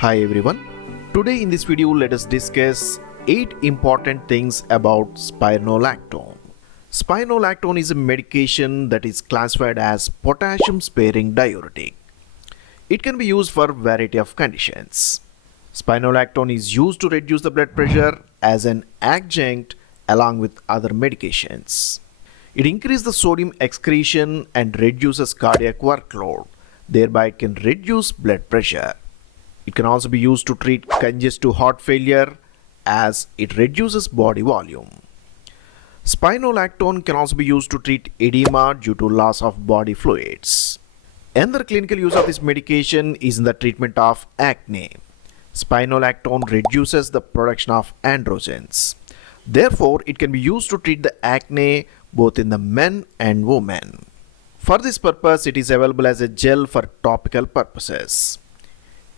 Hi everyone. Today in this video let us discuss 8 important things about spironolactone. Spironolactone is a medication that is classified as potassium sparing diuretic. It can be used for a variety of conditions. Spironolactone is used to reduce the blood pressure as an adjunct along with other medications. It increases the sodium excretion and reduces cardiac workload. Thereby it can reduce blood pressure. It can also be used to treat congestive heart failure as it reduces body volume. Spironolactone can also be used to treat edema due to loss of body fluids. Another clinical use of this medication is in the treatment of acne. Spironolactone reduces the production of androgens. Therefore, it can be used to treat the acne both in the men and women. For this purpose, it is available as a gel for topical purposes.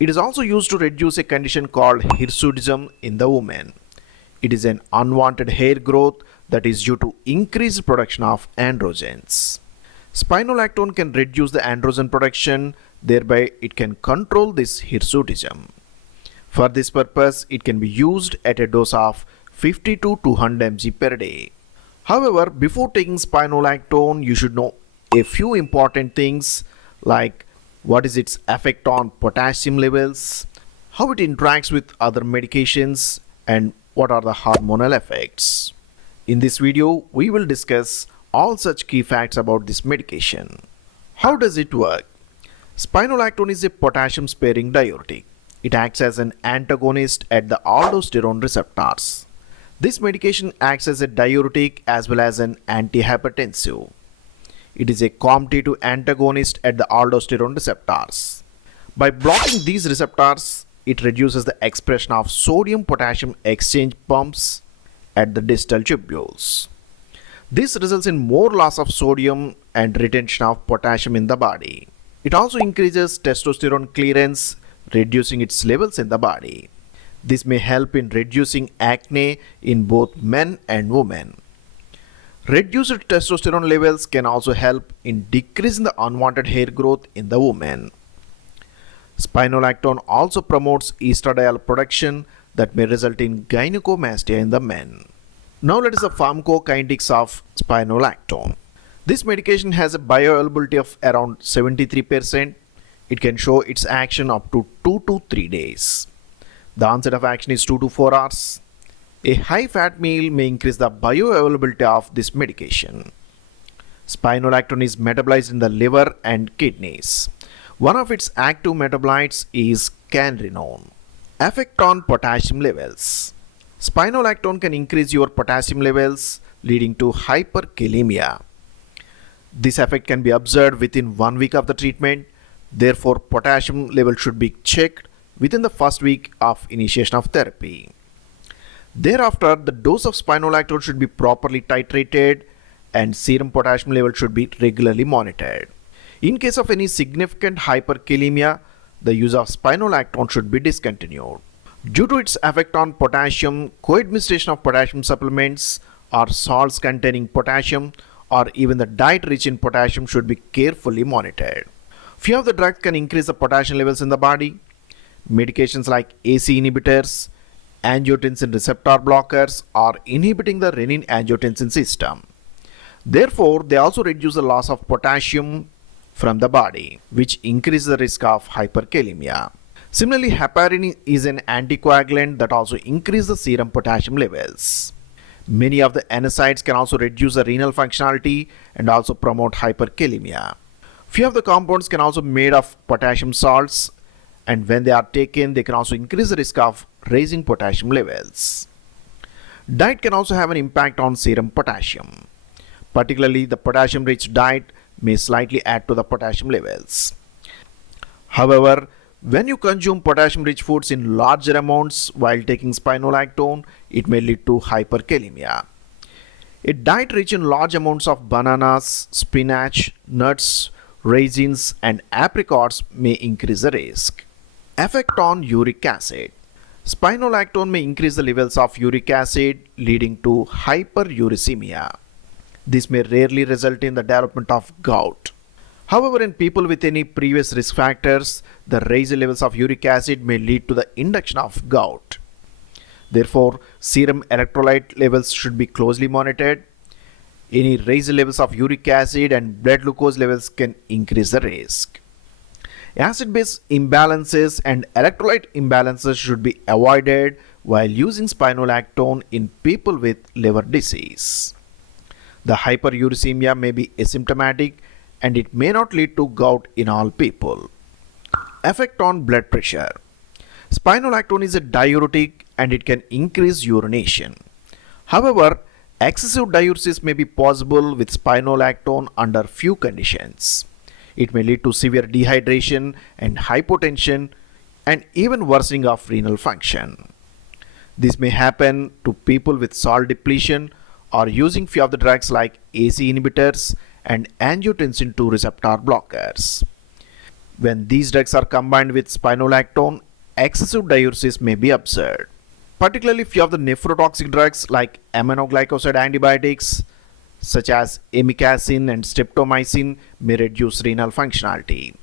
It is also used to reduce a condition called hirsutism in the women. It is an unwanted hair growth that is due to increased production of androgens. Spironolactone can reduce the androgen production, thereby it can control this hirsutism. For this purpose, it can be used at a dose of 50 to 200 mg per day. However, before taking spironolactone, you should know a few important things like what is its effect on potassium levels, how it interacts with other medications, and what are the hormonal effects. In this video, we will discuss all such key facts about this medication. How does it work? Spironolactone is a potassium sparing diuretic. It acts as an antagonist at the aldosterone receptors. This medication acts as a diuretic as well as an antihypertensive. It is a competitive antagonist at the aldosterone receptors. By blocking these receptors, it reduces the expression of sodium-potassium exchange pumps at the distal tubules. This results in more loss of sodium and retention of potassium in the body. It also increases testosterone clearance, reducing its levels in the body. This may help in reducing acne in both men and women. Reduced testosterone levels can also help in decreasing the unwanted hair growth in the woman. Spironolactone also promotes estradiol production that may result in gynecomastia in the men. Now let us see the pharmacokinetics of spironolactone. This medication has a bioavailability of around 73%. It can show its action up to 2 to 3 days. The onset of action is 2 to 4 hours. A high-fat meal may increase the bioavailability of this medication. Spironolactone is metabolized in the liver and kidneys. One of its active metabolites is canrenone. Effect on potassium levels. Spironolactone can increase your potassium levels, leading to hyperkalemia. This effect can be observed within 1 week of the treatment. Therefore, potassium level should be checked within the first week of initiation of therapy. Thereafter, the dose of spironolactone should be properly titrated and serum potassium level should be regularly monitored. In case of any significant hyperkalemia, the use of spironolactone should be discontinued. Due to its effect on potassium, co-administration of potassium supplements or salts containing potassium or even the diet rich in potassium should be carefully monitored. Few of the drugs can increase the potassium levels in the body. Medications like AC inhibitors, angiotensin receptor blockers are inhibiting the renin-angiotensin system. Therefore, they also reduce the loss of potassium from the body, which increases the risk of hyperkalemia. Similarly, heparin is an anticoagulant that also increases the serum potassium levels. Many of the NSAIDs can also reduce the renal functionality and also promote hyperkalemia. Few of the compounds can also be made of potassium salts, and when they are taken, they can also increase the risk of raising potassium levels. Diet can also have an impact on serum potassium. Particularly, the potassium-rich diet may slightly add to the potassium levels. However, when you consume potassium-rich foods in larger amounts while taking spironolactone, it may lead to hyperkalemia. A diet rich in large amounts of bananas, spinach, nuts, raisins, and apricots may increase the risk. Effect on uric acid. Spironolactone may increase the levels of uric acid, leading to hyperuricemia. This may rarely result in the development of gout. However, in people with any previous risk factors, the raised levels of uric acid may lead to the induction of gout. Therefore, serum electrolyte levels should be closely monitored. Any raised levels of uric acid and blood glucose levels can increase the risk. Acid-base imbalances and electrolyte imbalances should be avoided while using spironolactone in people with liver disease. The hyperuricemia may be asymptomatic and it may not lead to gout in all people. Effect on blood pressure. Spironolactone is a diuretic and it can increase urination. However, excessive diuresis may be possible with spironolactone under few conditions. It may lead to severe dehydration and hypotension and even worsening of renal function. This may happen to people with salt depletion or using few of the drugs like AC inhibitors and angiotensin II receptor blockers. When these drugs are combined with spironolactone, excessive diuresis may be observed. Particularly few of the nephrotoxic drugs like aminoglycoside antibiotics such as amikacin and streptomycin may reduce renal functionality.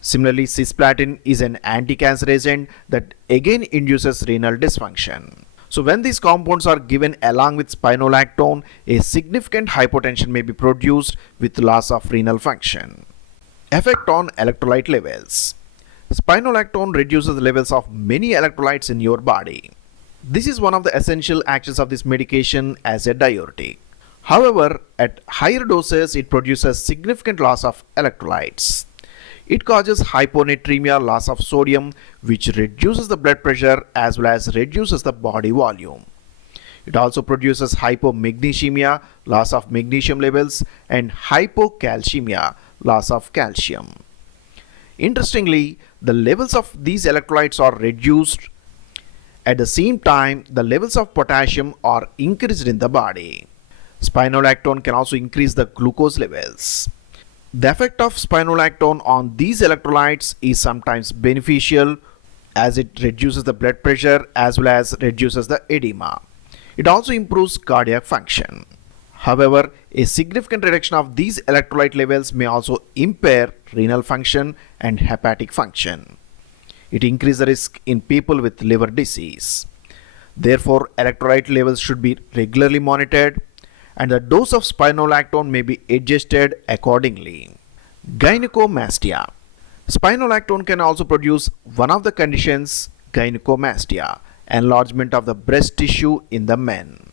Similarly, cisplatin is an anti-cancer agent that again induces renal dysfunction. So when these compounds are given along with spironolactone, a significant hypotension may be produced with loss of renal function. Effect on electrolyte levels. Spironolactone reduces the levels of many electrolytes in your body. This is one of the essential actions of this medication as a diuretic. However, at higher doses, it produces significant loss of electrolytes. It causes hyponatremia, loss of sodium, which reduces the blood pressure as well as reduces the body volume. It also produces hypomagnesemia, loss of magnesium levels, and hypocalcemia, loss of calcium. Interestingly, the levels of these electrolytes are reduced. At the same time, the levels of potassium are increased in the body. Spironolactone can also increase the glucose levels. The effect of spironolactone on these electrolytes is sometimes beneficial as it reduces the blood pressure as well as reduces the edema. It also improves cardiac function. However, a significant reduction of these electrolyte levels may also impair renal function and hepatic function. It increases the risk in people with liver disease. Therefore, electrolyte levels should be regularly monitored and the dose of spironolactone may be adjusted accordingly. Gynecomastia. Spironolactone can also produce one of the conditions, gynecomastia, enlargement of the breast tissue in the men.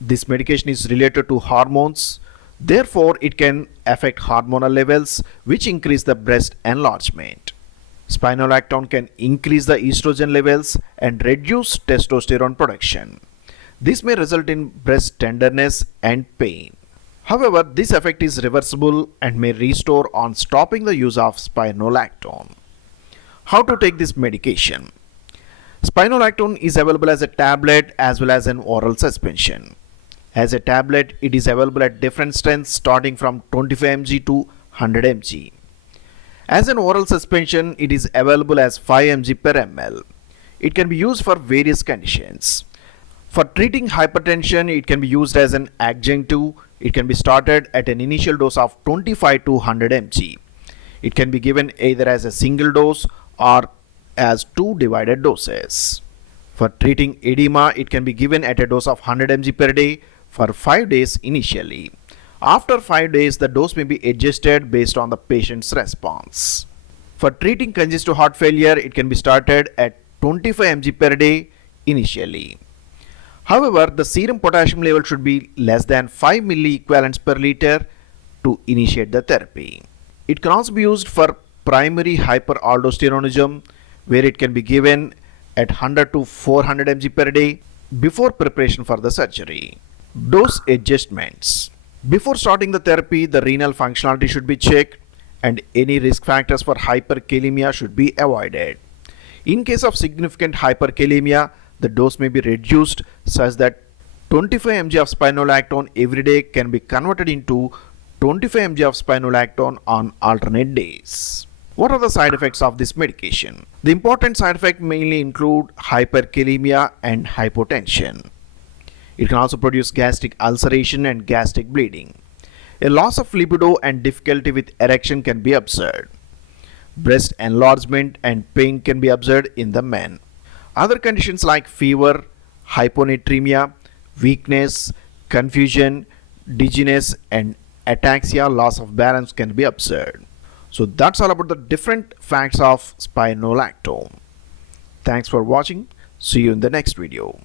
This medication is related to hormones, therefore it can affect hormonal levels which increase the breast enlargement. Spironolactone can increase the estrogen levels and reduce testosterone production. This may result in breast tenderness and pain. However, this effect is reversible and may restore on stopping the use of spironolactone. How to take this medication? Spironolactone is available as a tablet as well as an oral suspension. As a tablet, it is available at different strengths starting from 25 mg to 100 mg. As an oral suspension, it is available as 5 mg per ml. It can be used for various conditions. For treating hypertension, it can be used as an adjunctive. It can be started at an initial dose of 25 to 100 mg. It can be given either as a single dose or as two divided doses. For treating edema, it can be given at a dose of 100 mg per day for 5 days initially. After 5 days, the dose may be adjusted based on the patient's response. For treating congestive heart failure, it can be started at 25 mg per day initially. However, the serum potassium level should be less than 5 milliequivalents per liter to initiate the therapy. It can also be used for primary hyperaldosteronism, where it can be given at 100 to 400 mg per day before preparation for the surgery. Dose adjustments. Before starting the therapy, the renal functionality should be checked and any risk factors for hyperkalemia should be avoided. In case of significant hyperkalemia, the dose may be reduced such that 25 mg of spironolactone every day can be converted into 25 mg of spironolactone on alternate days. What are the side effects of this medication? The important side effects mainly include hyperkalemia and hypotension. It can also produce gastric ulceration and gastric bleeding. A loss of libido and difficulty with erection can be observed. Breast enlargement and pain can be observed in the men. Other conditions like fever, hyponatremia, weakness, confusion, dizziness, and ataxia, loss of balance can be observed. So that's all about the different facts of spironolactone. Thanks for watching. See you in the next video.